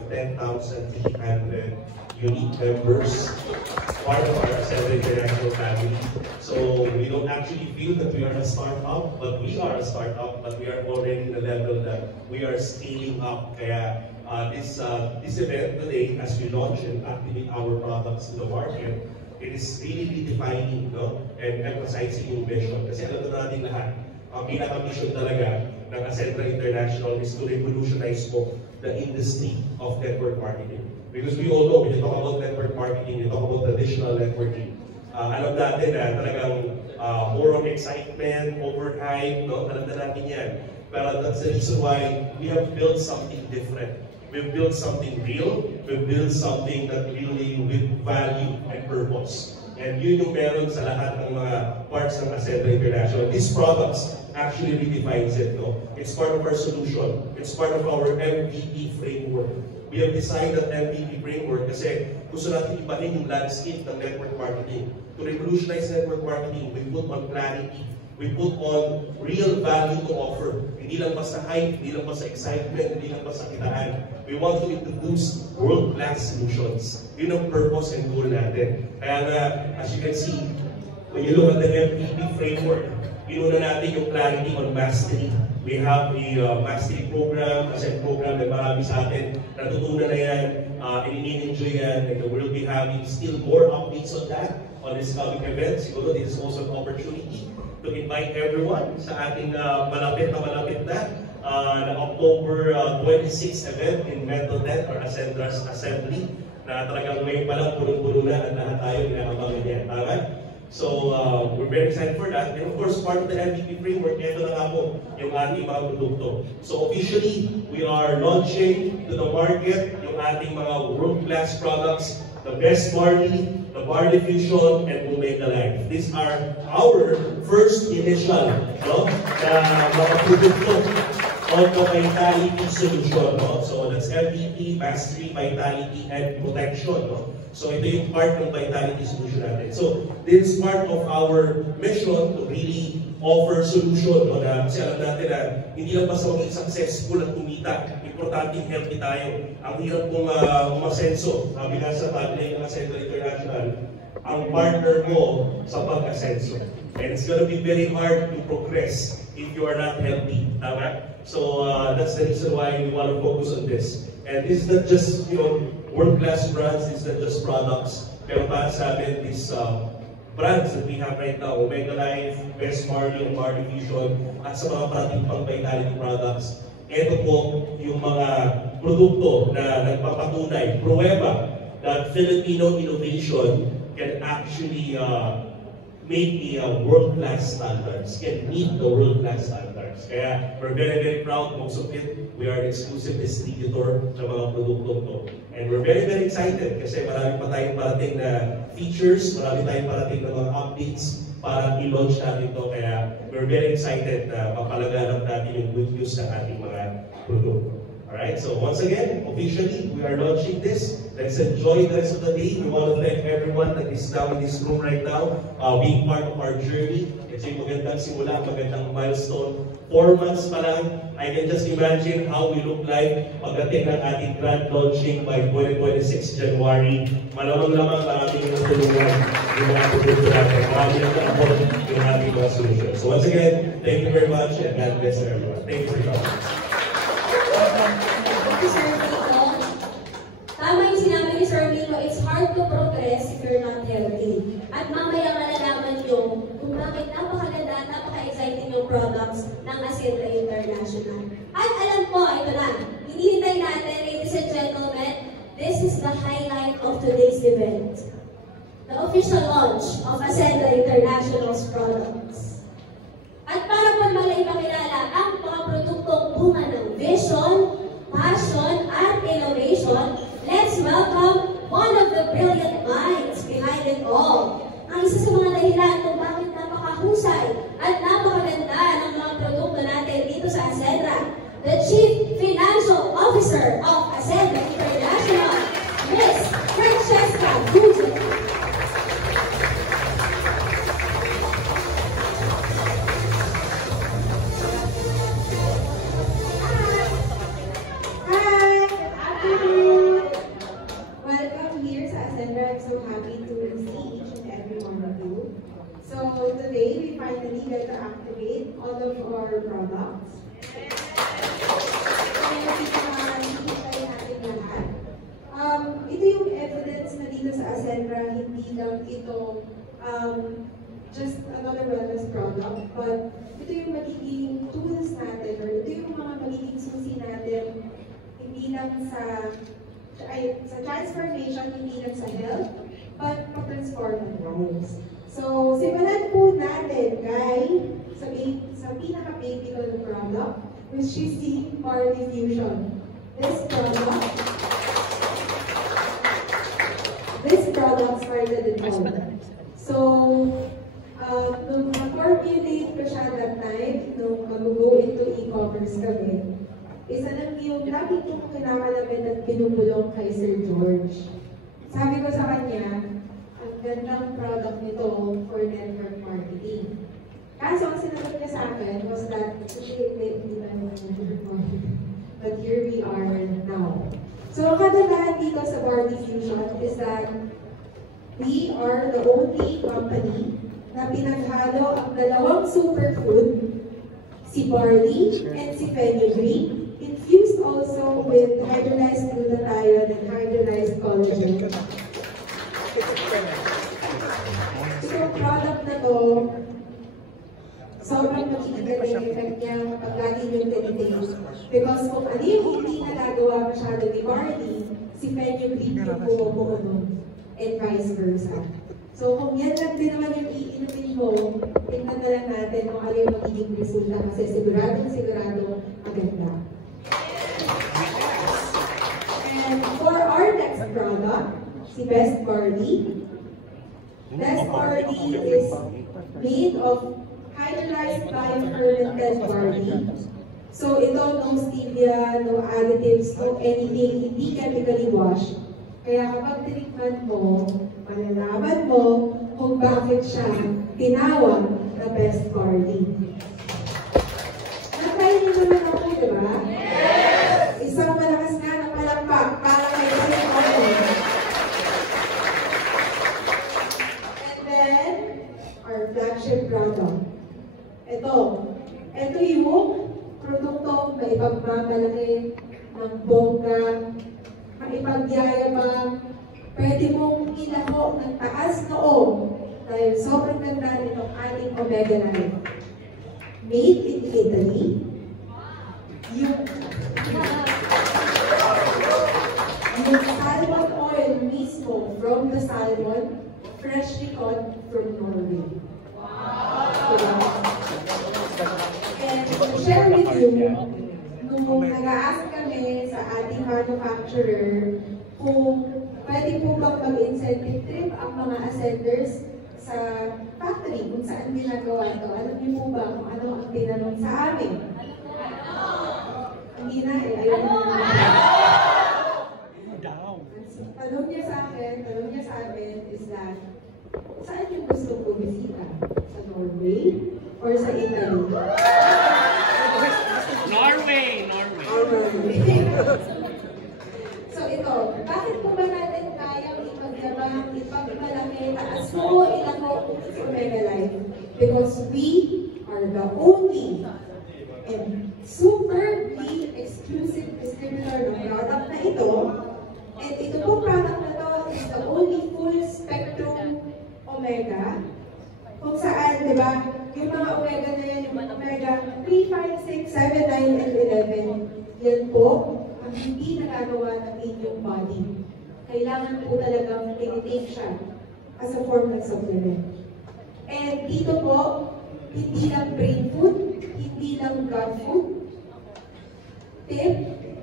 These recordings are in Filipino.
have 10,300 unique members, part of our Ascendra International family. So we don't actually feel that we are a startup, but we are a startup, but we are already in the level that we are scaling up. Kaya this event today, as we launch and activate our products in the market, it is really redefining, no? And emphasizing yung vision. Kasi alam na natin lahat, ang pinaka-mission talaga ng Ascendra International is to revolutionize po the industry of network marketing. Because we all know, when you talk about network marketing, you talk about traditional networking. Alam natin na talagang more of excitement, overhype, no? Alam na natin yan. Pero that's the reason why we have built something different. We've built something real. We've built something that really with value and purpose. And yun yung meron sa lahat ng mga parts ng Ascendra International. These products actually redefines it, no? It's part of our solution. It's part of our MVP framework. We have designed that MVP framework kasi gusto natin ibahin yung landscape ng network marketing. To revolutionize network marketing, we put on clarity. We put on real value to offer. Hindi lang basta hype, hindi lang basta excitement, hindi lang basta kitaan. We want to introduce world-class solutions. Yun ang purpose and goal natin. Kaya nga, as you can see, when you look at the MVP framework, inuna natin yung clarity on mastery. We have the mastery program, ascent program na marami sa atin. Natutunan na yan, in-enjoy yan, and we'll be having still more updates on that on this coming event. Siguro this is also an opportunity to invite everyone sa ating malapit na October 26th event in Metronet or Ascendra's Assembly na talagang ngayon pa lang puno-puno na at lahat tayo inaabangan yan. Tama? So, we're very excited for that. And of course, part of the MVP framework, ito na nga po yung ating mga produkto. So, officially, we are launching to the market yung ating mga world-class products, the best barley, the barley fusion, and we'll make the life. These are our first initial, no, na mga produkto on the Vitality solution. No? So, that's MVP, Mastery, Vitality, and Protection. No? So, ito yung part ng Vitality solution natin. So, this is part of our mission to really offer solution. No? Na, kasi alam natin na hindi lang basta maging successful at kumita. Importante healthy tayo. Ang hirap pong umasenso. Sabi nga sa tagline ng Ascendra International, ang partner mo sa pag-asenso. And it's gonna be very hard to progress if you are not healthy. Tama? So, that's the reason why we want to focus on this. And this is not just, world-class brands, this is not just products. Pero para sa amin, these brands that we have right now, Omega Life, Best Barley, Barley Fusion, at sa mga parating pang Vitality products, ito po yung mga produkto na nagpapatunay, pruweba, that Filipino innovation can actually make the world-class standards, can meet the world-class standards. Kaya we're very, very proud most of it. We are an exclusive distributor sa mga produkto to. And we're very, very excited kasi marami pa tayong parating na features, marami tayong parating na mga updates para i-launch natin ito. Kaya we're very excited na mapalaganap natin yung good news sa ating mga produkto. Alright, so once again, officially, we are launching this. Let's enjoy the rest of the day. We want to thank everyone that is now in this room right now, being part of our journey. It's a magandang simula, magandang milestone. 4 months pa lang, I can just imagine how we look like pagdating ng ating grand launching by 2026 January. Malamang-lamang maraming natulungan yung mga produkto natin. Maraming nakapon yung ating mga solutions. So once again, thank you very much and God bless everyone. Thank you for coming. Tama yung sinabi ni Sir Milo, it's hard to progress if you're not healthy. At mamaya malalaman nyo kung bakit napakaganda at napaka-exciting yung products ng Ascendra International. At alam ko, ito na, hinihintay natin, ladies and gentlemen, this is the highlight of today's event. The official launch of Ascendra International's products. At para po malay pakilala ang mga produktong bunga ng vision, passion, at innovation, let's welcome one of the brilliant minds behind it all. Ang isa sa mga dahilan kung bakit napakahusay at napakaganda ng mga produkto natin dito sa Ascendra, the Chief Financial Officer of Ascendra International, Ms. Francesca Guzman. happy to see each and every one of you. So today, we finally get to activate all of our products. Ito yung evidence na dito sa Acentra, hindi lang ito just another wellness product, but ito yung magiging tools natin, or ito yung mga magiging susi natin, hindi lang sa transformation, hindi lang sa health, but pa-transform ang lives. So, simulan po natin, sa pinaka-basic product, which is the Bar Diffusion. This product started in all. So, nung na-formulate ko siya that time, nung mag-go into e-commerce kami, isa lang yung lagi kong kinakalamin at binubulong kay Sir George. Sabi ko sa kanya, ang gandang product nito for network marketing. Kaso ang sinagot niya sa akin was that, hindi na network marketing. But here we are now. So, ang kagandahan dito sa Bar Diffusion is that we are the only company na pinaghalo ang dalawang superfood, si barley and si fenugreek, infused also with hydrolyzed glutathione and hydrolyzed collagen. Itong product na to, sobrang makikita yung effect niya kapag lagi yung tinitake. Because kung ano yung hindi nagagawa masyado ni barley, si fenugreek yung bumubuo nun, and vice versa. So kung yan lang din naman yung iinumin mo, tingnan na lang natin kung ano yung magiging resulta kasi sigurado maganda. And for our next product, si Best Barley. Best Barley is made of hydrolyzed bio-fermented barley. So ito, no stevia, no additives, no anything, hindi chemically washed. Kaya kapag tinikman mo, malalaman mo kung bakit siya tinawag na Best Barley. Natry niyo naman ako, di ba? Yes! Isang malakas nga na palakpak para kay Best Barley. And then, our flagship product. Ito yung produktong maipagmamalaki ng bongga, maipagyayabang, pwede mong ilako ng taas noo dahil sobrang ganda nitong ating Omega 9. Made in Italy. Yung salmon oil mismo from the salmon, freshly caught from Norway. And to share with you, nung nag-a-ask kami sa ating manufacturer kung pwede po bang mag-incentive trip ang mga ascenders sa factory kung saan ginagawa ito. Alam niyo po ba kung ano ang tinanong sa amin? Hindi na ayaw na. Tanong niya sa amin is that, saan yung gusto ko bisita? Sa Norway or sa Italy? Norway! So ito, bakit po ba natin kayang ipagyabang, ipagmalaki, taas mo, ilako sa Omega Life? Because we are the only and superbly exclusive distributor ng product na ito. And ito po product na to is the only full spectrum Omega. Kung saan, di ba, yung mga Omega na yan, yung Omega 3, 5, 6, 7, 9, and 11, yan po, ang hindi nagagawa ng inyong body. Kailangan po talagang tinitake siya as a form of supplement. And dito po, hindi lang brain food, hindi lang gut food. Tip,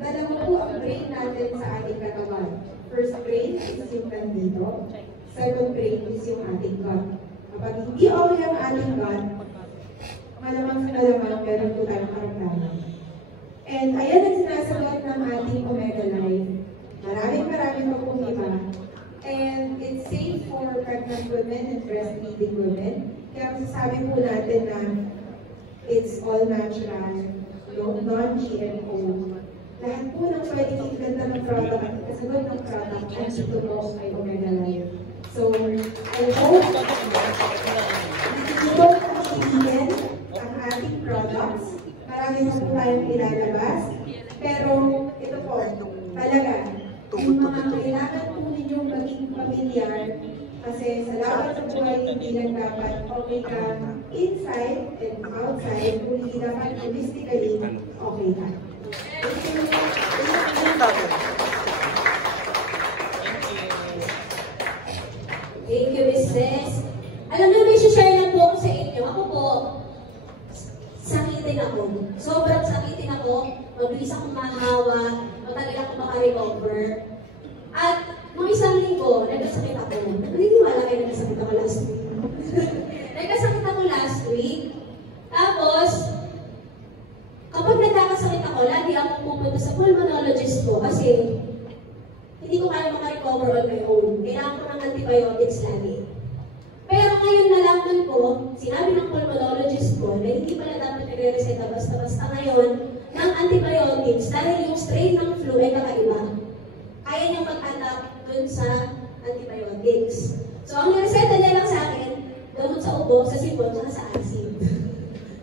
dalawa po ang brain natin sa ating katawan. First brain is yung nandito. Second brain is yung ating gut. Kapag hindi okay ang ating gut, malamang meron po tayong karamdaman. And ayan ang sinasagot ng ating Omega Life. Maraming pa pong iba. And it's safe for pregnant women and breastfeeding women. Kaya masasabi po natin na it's all natural, non-GMO. Lahat po ng pwedeng ikaganda ng product at kasagot ng product ay dito po ay Omega Life. So, I hope hindi ko kaibigan ang ating products. Marami na po tayong ilalabas. Pero ito po, talaga, yung mga kailangan po ninyong maging pamilyar kasi sa laban sa buhay, hindi lang dapat okay ka inside and outside, kundi dapat holistically okay ka. Thank you, Mrs. Alam niyo, may share lang po ako sa inyo. Ako po, sakitin ako. Sobrang sakitin ako. Mabilis akong mahawa. Matagal akong makarecover. At nung isang linggo, nagkasakit ako. Naniniwala kayo nagkasakit ako last week. Nagkasakit ako last week. Tapos, kapag nagkakasakit ako, lagi akong pupunta sa pulmonologist ko kasi hindi ko kaya makarecover on my own. Kailangan ko ng antibiotics lagi. Pero ngayon nalaman ko, sinabi ng pulmonologist ko na hindi pala dapat nagre-reseta basta-basta ngayon ng antibiotics dahil yung strain ng flu ay kakaiba. Kaya niyang mag-adapt dun sa antibiotics. So, ang reseta niya lang sa akin, gamot sa ubo, sa sipon, sa acid.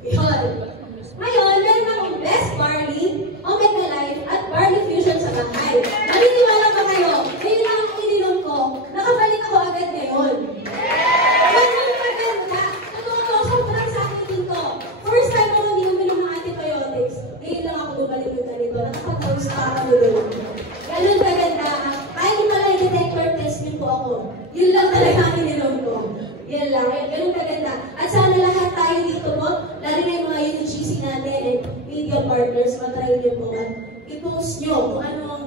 Yun. Ngayon, meron akong best barley, Omega Life, at barley fusion sa bahay. Naniniwala ba kayo? Ngayon lang ang ininom ko, nakabalik ako agad ngayon. Yan yung maganda. Totoo, sobrang sakit din to. First time ako hindi uminom ng antibiotics. Ngayon lang ako bumalik yung ganito. Nakapag-host na ako doon. Ganun kaganda. Kaya nyo pala i-detector test niyo po ako. Yun lang talaga ang ininom ko. Yan lang. Ganun kaganda. At sana lahat tayo dito po, lalo na yung mga UGC natin and media partners, matry niyo po at i-post nyo kung anong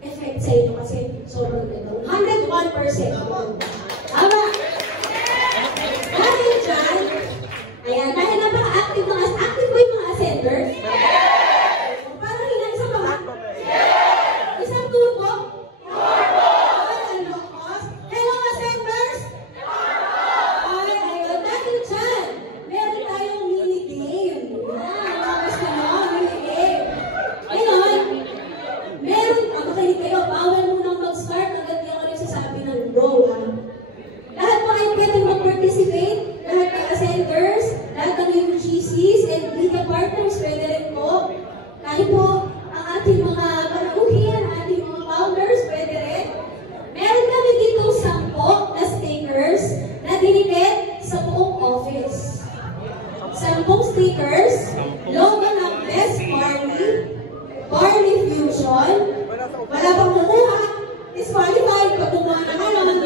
effect sa inyo kasi sobrang ganda. 101%. Tama! Dahil dyan, ayan, dahil napaka-active na active ko yung mga ascenders. Parang isa pa ba? Isang turbo? Hello, ascenders! Ay, ayun, dahil dyan, meron tayong mini-game. Gusto mo, mini-game. Ngayon, meron, makinig kayo, bawal munang mag-start agad yung nagsasabi ng go, ha? Lahat po ay pwedeng mag-participate, lahat ng ascenders, lahat ng UGCs and media partners, pwede rin po. Kahit po ang ating mga panauhin, ating mga founders, pwede rin. Meron kami dito 10 na stickers na dinikit sa buong office. 10 stickers, logo ng Best Barley, Barley Fusion, wala pang kumuha, disqualified, pag kumuha na ka naman.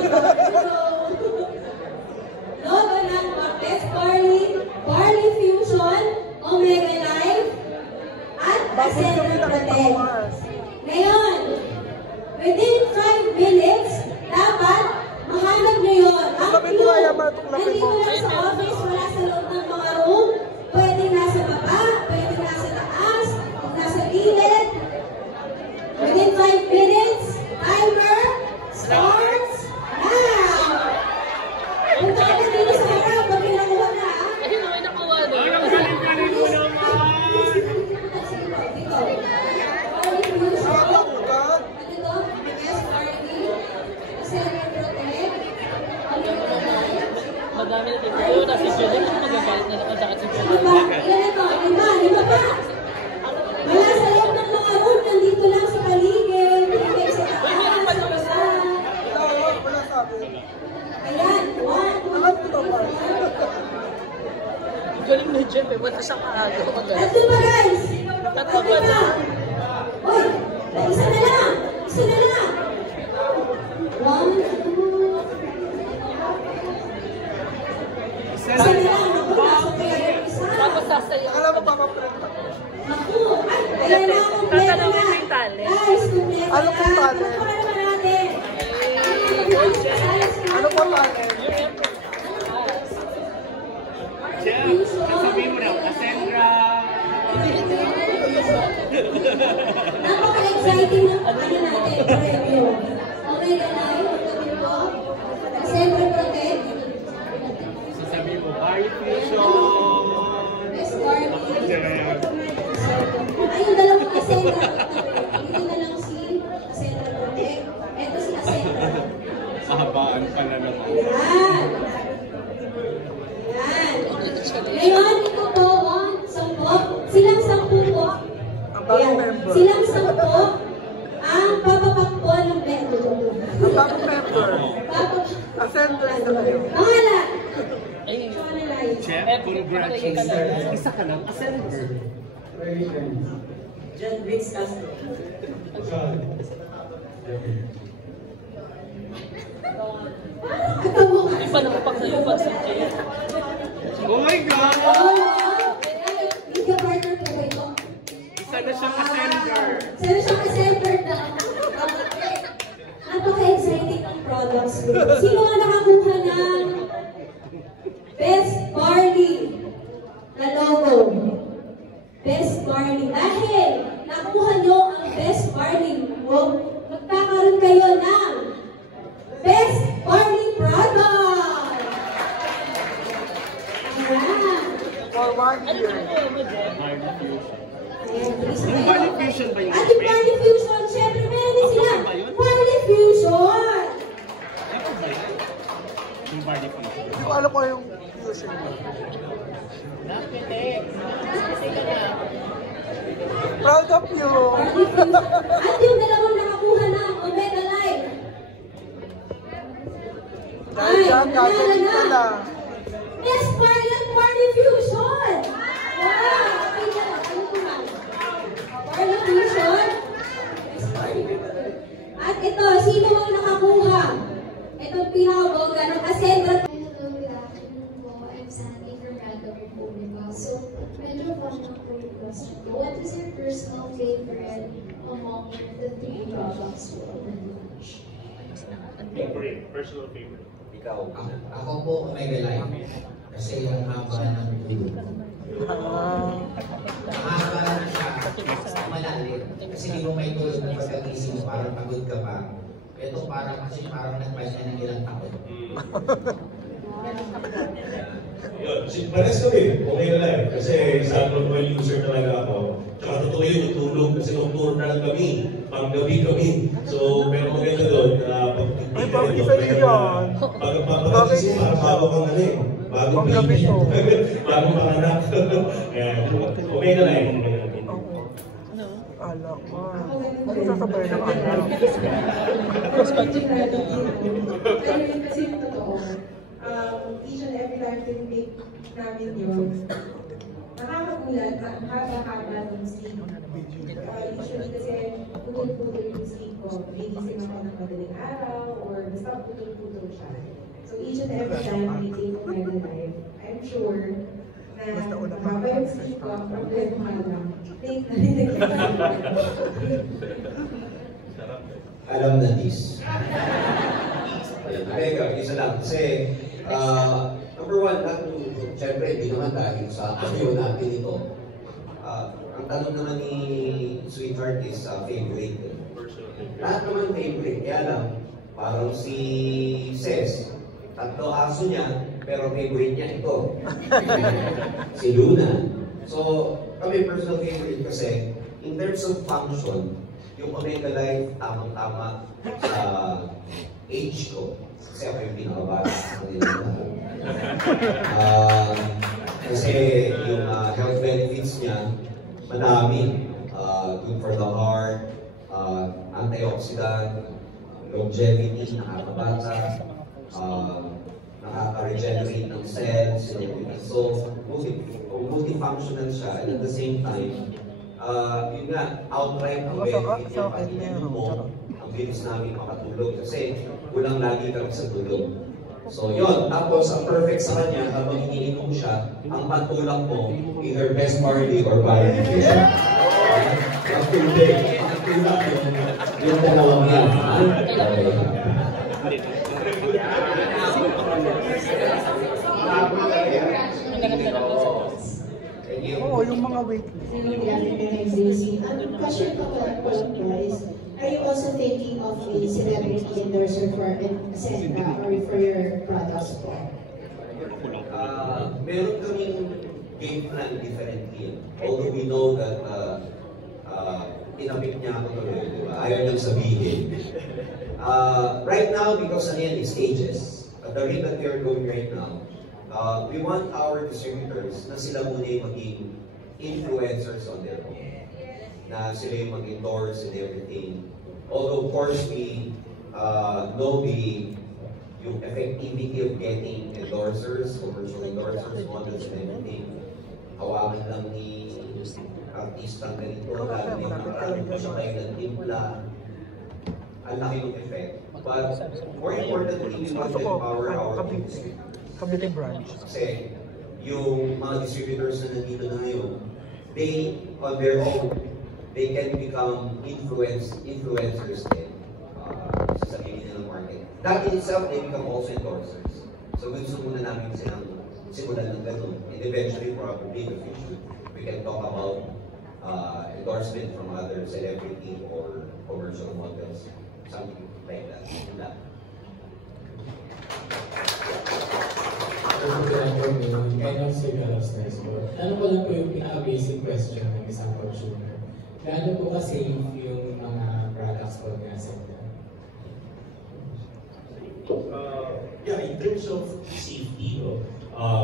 Logo ng Best Barley, Barley Fusion, Omega Life, at Ascender Protect. Ngayon, within 5 minutes, dapat mahanap nyo yun. Ang clue, nandito lang sa office, wala sa loob ng mga room, pwede nasa baba, pwede nasa taas, nasa gilid. Within 5 minutes, timer starts now! Punta ka dito sa harap, pag pinakuha na, ha? Ayun, may nakuha doon. Madami na dito. Yung nasa Julie, magagalit na naman sa Julie. Ilan ito? Lima pa! Wala sa loob ng mga room, nandito lang sa paligid, hindi sa taas, sa basa. Ayan, 1, 2, 3, 4. Galing na Jeff eh. Wala siyang maaga. Tatlo pa guys! Tatlo ba na? Uy! Isa na lang! Isa na lang! 1, 2... Isa na lang! Ako, nasa player isa! Tapos sasayaw. Alam mo, Papa Fred. Ako! Ay, ayan na! Kompleto na! Guys, kompleto na! Ano po talent? Ano pa naman natin? Ano po talent? Sabihin mo na, Cassandra! Napaka-exciting ng ano natin, preview. Okay na lang, magkabit po. Cassandra Protect. Sasabihin mo, Barley Fusion! Best Barley. Ay, yung dalawang Cassandra. Dito na lang si Cassandra Protect. Ito si Cassandra. Haba. Alam ka na naman. Ayan. Ayan. Ngayon, ito po, sampo. Silang sampu po. Ayan. Silang sampu ang papapakpo ng beto. Ang bagong member. Ascender na kayo. Pangalan. Ay, Chef, congratulations. Isa ka lang, ascender. John Briggs Castro. Ito mo. iba na kapag sa'yo, basta kayo. Oh my God! Liga partner po ba ito? Isa na siyang ascender. Sana siyang ka-center na. Napaka-exciting ang products mo. Sino ang nakakuha ng Best Barley na logo? Best Barley. Dahil nakuha nyo ang Best Barley mo, magkakaroon kayo ng Best Barley Product! Ayan! For 1 year. Ayan, please. Yung Barley Fusion ba yun? At yung Barley Fusion, syempre meron din sila. Barley Fusion! Ano ba yun? Yung Barley Fusion. Hindi ko alam ko yung fusion mo. Proud of you. Barley Fusion. At yung dalawang nakakuha ng Omega Life. Dahil dyan, gagawin ka na. Best Barley at Barley Fusion! Wow! Ano po nga? Barley Fusion? Best Barley. At ito, sino ang nakakuha? Itong pinakabongga ng Ascendra. Hello, good afternoon po. I'm Sandy from Random Republica. So, medyo fun lang po yung question ko. What is your personal favorite among the 3 products po of the launch? Favorite, personal favorite. Ikaw. Ako po, Omega Life. Kasi ang haba ng dulo. Mahaba na siya. Malalim. Kasi di mo may tulog na pagkagising mo, parang pagod ka pa. Ito parang nagpahinga ng ilang taon. Yun, pares kami, okay na lang. Kasi sa normal user talaga ako. Tsaka totoo yun, yung tulog. Kasi nocturne na lang kami. Pang-gabi kami. So, pero maganda doon, Ay, bakit isa yun? Pag-isip, parang bago kang ano eh. Bagong baby. Bagong panganak. Okay na lang. Ala ko. Ano sasabay ng anak? Ayun kasi yung totoo. Each and every time tinitake namin yun, nakakagulat na ang haba-haba ng sleep. Usually kasi putol-putol yung sleep ko. May gising ako ng madaling araw or basta putol-putol siya. So each and every time we take Omega Life, I'm sure na mahaba yung sleep ko, problema lang. Take na rin Alam na this. Omega, isa lang. Kasi, number one, siyempre, hindi naman dahil sa ayaw natin ito. Ang tanong naman ni Sweetheart is favorite. Lahat naman favorite. Kaya lang, parang si Ces, 3 aso niya, pero favorite niya ito. Si Luna. So, kami personal favorite kasi, in terms of function, yung Omega Life, tamang-tama sa age ko. Kasi ako yung pinakabata sa kanila. Kasi yung health benefits niya, madami. Good for the heart, antioxidant, longevity, nakakabata, nakaka-regenerate ng cells. So, multifunctional siya. And at the same time, yun nga, outright ang benefit niya pag ininom mo, ang bilis namin makatulog kasi kulang lagi kami sa tulog. So yun, tapos ang perfect sa kanya, habang iniinom siya, ang pantulak mo, either Best Barley or Barley Fusion. Ang tulak yung dalawang yan. Oo, yung mga weight. Question ko po guys, are you also thinking of a celebrity endorser for Ascendra or for your products po? Meron kaming game plan differently. Although we know that pinapit niya ako tuloy, di ba? Ayaw niyang sabihin. right now, because again, it's stages, at the rate that we are going right now, we want our distributors na sila muna yung maging influencers on their own. Na sila yung mag-endorse and everything. Although, of course, we know yung effectivity of getting endorsers, commercial endorsers, models and everything. Hawakan lang ni artistang ganito, lalo na yung maraming pa siya kayo ng timpla. Ang laki ng effect. But more importantly, we want to empower our industry. Community branch. Kasi yung mga distributors na nandito na ngayon, they, on their own, they can become influencers din sa sarili nilang market. That in itself, they become also endorsers. So gusto muna namin silang simulan ng ganun. And eventually, probably in the future, we can talk about endorsement from other celebrity or commercial models, something like that. Kind of Sigalos na sport. Ano ko lang po yung pinaka-basic question ng isang consumer? Gaano po ka-safe yung mga products po nga sa ito? Yeah, in terms of safety,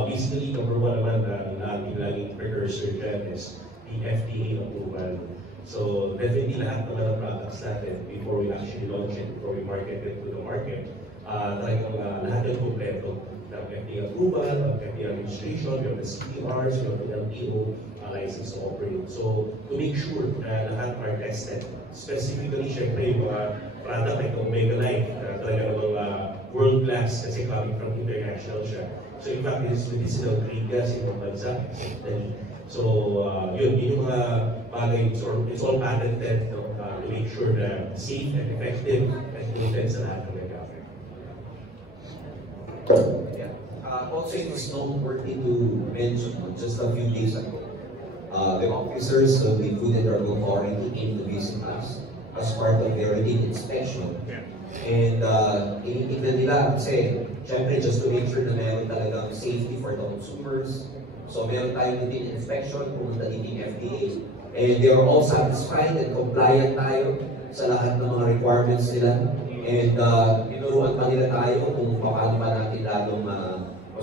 basically, number one naman na laging precursor dyan is the FDA approval. So, definitely lahat naman ng products natin before we actually launch it, before we market it to the market, talagang lahat yung kompleto. Ng FDA approval, ng FDA registration, yung CPRs, yung LTO license to operate. So, to make sure na lahat are tested. Specifically, syempre, yung mga product like Omega Life, talaga namang world-class kasi coming from international siya. So, in fact, this is medicinal grade gas in mga bansa. So, yun yung mga bagay, it's all patented to make sure na safe and effective and committed sa lahat ng nag-offer. Also, it is noteworthy to mention, just a few days ago, the officers of the Food and Drug Authority came to visit us as part of their routine inspection. And tinitignan nila kasi, syempre, just to make sure na meron talagang safety for the consumers. So, meron tayong routine inspection, pumunta din yung FDA. And they are all satisfied and compliant tayo sa lahat ng mga requirements nila. And tinuruan pa nila tayo kung paano pa natin lalong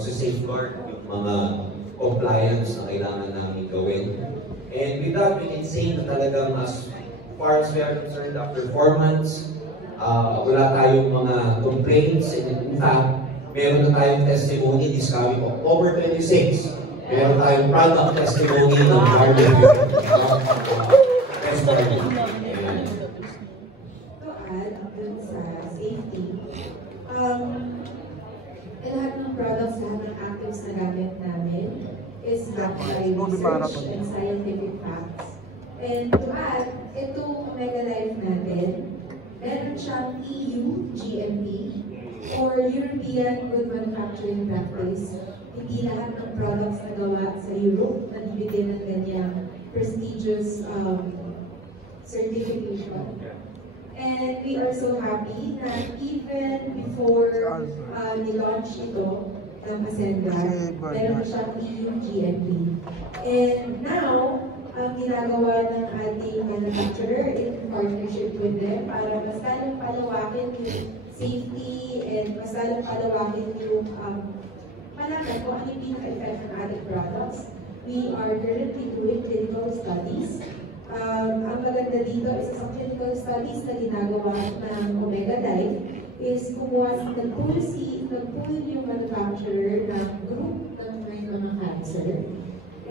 safeguard yung mga compliance na kailangan namin gawin. And with that, we can say na talagang as far as we are concerned, after 4 months, wala tayong mga complaints. And in fact, meron na tayong testimony this coming October 26. Meron tayong product testimony ng Garden. Best Garden. To add dun sa safety, lahat ng products, lahat ng actives na gamit namin is backed by research and scientific facts. And to add, itong Omega Life natin, meron siyang EU GMP or European Good Manufacturing Practice. Hindi lahat ng products na gawa sa Europe na bibigyan ng ganyang prestigious certification. And we are so happy na even before ni-launch ito ng Ascenda, meron siyang EU GMP. And now, ang ginagawa ng ating manufacturer in partnership with them para mas lalong palawakin yung safety and mas lalong palawakin yung malaman kung ano yung pinaka-effect ng ating products. We are currently doing clinical studies. Ang maganda dito is sa clinical studies na ginagawa ng Omega Life is kumuha nag-pool yung manufacturer ng group ng mga cancer.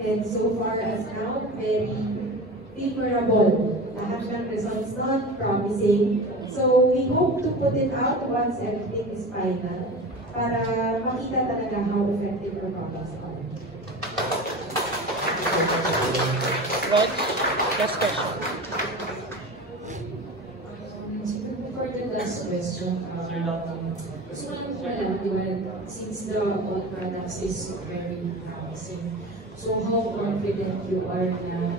And so far as now, very favorable. Lahat ng results not promising. So we hope to put it out once everything is final para makita talaga how effective our products are. Right. Last question. For the last question, gusto ko lang malaman, di ba, since the all products is very promising, so how confident you are na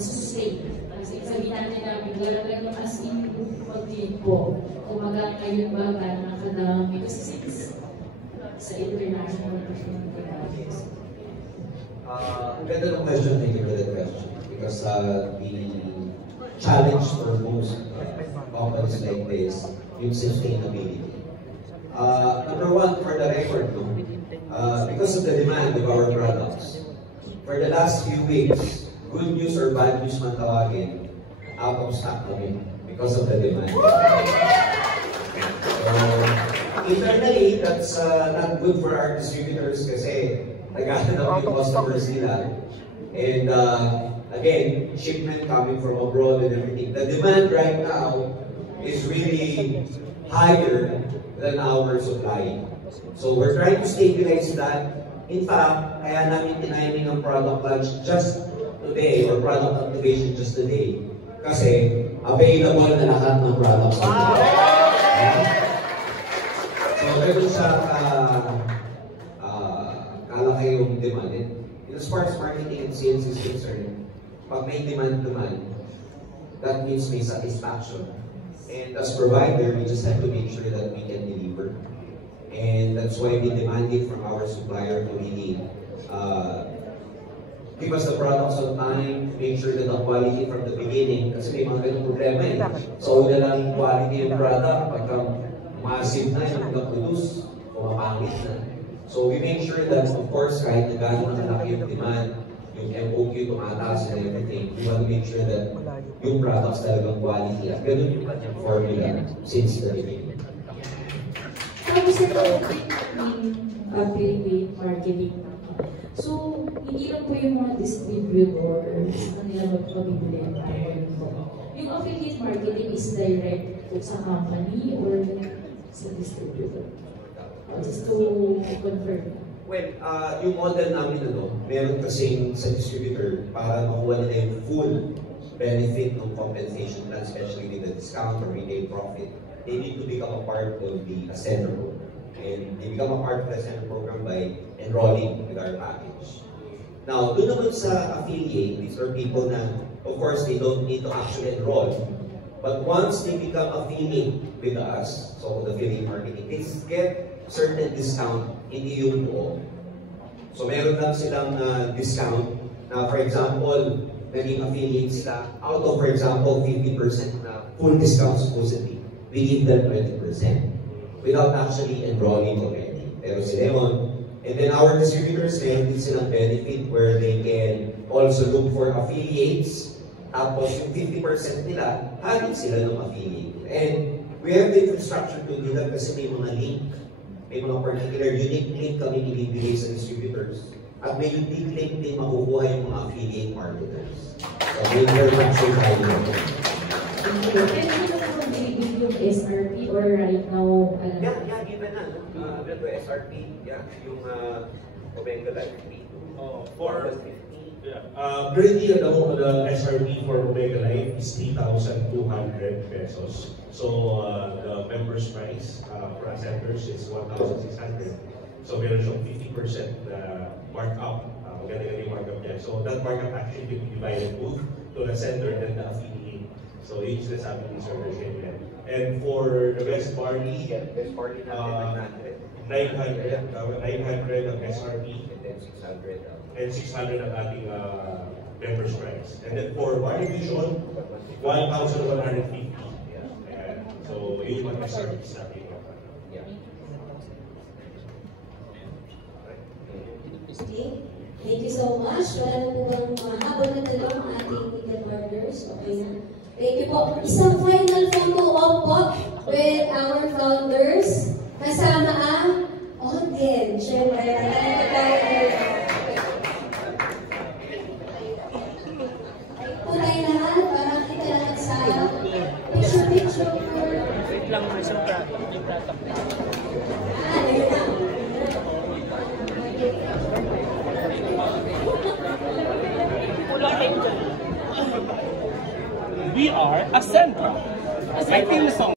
sustain? Kasi sabihin natin na bigla lang yung as in pag-click po, kumaga kayo ba gano'n kadami kasi since sa international performance. Ang ganda ng question, thank you for that question. Because the challenge for most companies like this, yung sustainability. Number one, for the record, no? Because of the demand of our products, for the last few weeks, good news or bad news man tawagin, out of stock kami because of the demand. Internally, that's not good for our distributors kasi naghahanap yung customers nila. And again, shipment coming from abroad and everything. The demand right now is really higher than our supply. So we're trying to stabilize that. In fact, kaya namin tiniming ang product launch just today or product activation just today kasi available na lahat ng products. So ganun siya kalaki yung demand. And as far as marketing and sales is concerned, pag may demand naman, that means may satisfaction. And as provider, we just have to make sure that we can deliver. And that's why we demanded from our supplier to really give us the products on time, make sure that the quality from the beginning, kasi may mga ganung problema eh. So, una lang yung quality yung product, pagka massive na yung na-produce, pumapangit na. So, we make sure that, of course, kahit na gano'n na malaki yung demand, yung MOQ tumataas and everything, we want to make sure that yung products talagang quality. At ganun yung kanyang formula since the beginning. Tapos ito, affiliate marketing. So, hindi lang po yung mga distributors na nila magpabibili ang po. Yung affiliate marketing is direct po sa company or sa distributor? Just to confirm. Well, yung model namin, meron kasing sa distributor para makuha nila yung full benefit ng compensation plan, especially with the discount or retail profit. They need to become a part of the Ascender program. And they become a part of the Ascender program by enrolling with our package. Now, doon naman sa affiliate, these are people na, of course, they don't need to actually enroll. But once they become affiliate with us, so the affiliate marketing, they get certain discount, hindi yung buo. So meron lang silang discount na, for example, naging affiliate sila, out of, for example, 50% na full discount supposedly, we give them 20% without actually enrolling already. Pero si Lemon, and then our distributors, meron din silang benefit where they can also look for affiliates, tapos yung 50% nila, halit sila ng affiliate. And we have the infrastructure to do that kasi may mga link, may mga particular unique link kami ibibigay sa distributors. At may unique link din makukuha yung mga affiliate marketers. So may infrastructure tayo. Yung SRP or right now? Yeah, given na. Ganito, SRP, yeah, yung Omega Life fee. Currently, the SRP for Omega Life is 3,200 pesos. So, the member's price for Ascenders is 1,600. So, meron siyang 50% markup. Maganda yung markup niya. So, that markup actually will be divided both to the center and the affiliate. So, yun yung sinasabi ni Sir Regine. And for the best barley, 900 of SRP, and 600 ang ating member's price. And then for barley fusion, 1,150. So, yun yung SRP natin. Thank you so much. Wala na po bang mga habol na talong ang ating ticket orders? Okay na. Thank you po. Isang final photo op po with our founders. Kasama ang Odin. Siyempre, tunay lahat para kita lahat sa picture. Wait lang, may isang prato. We are Ascender. Ascending song.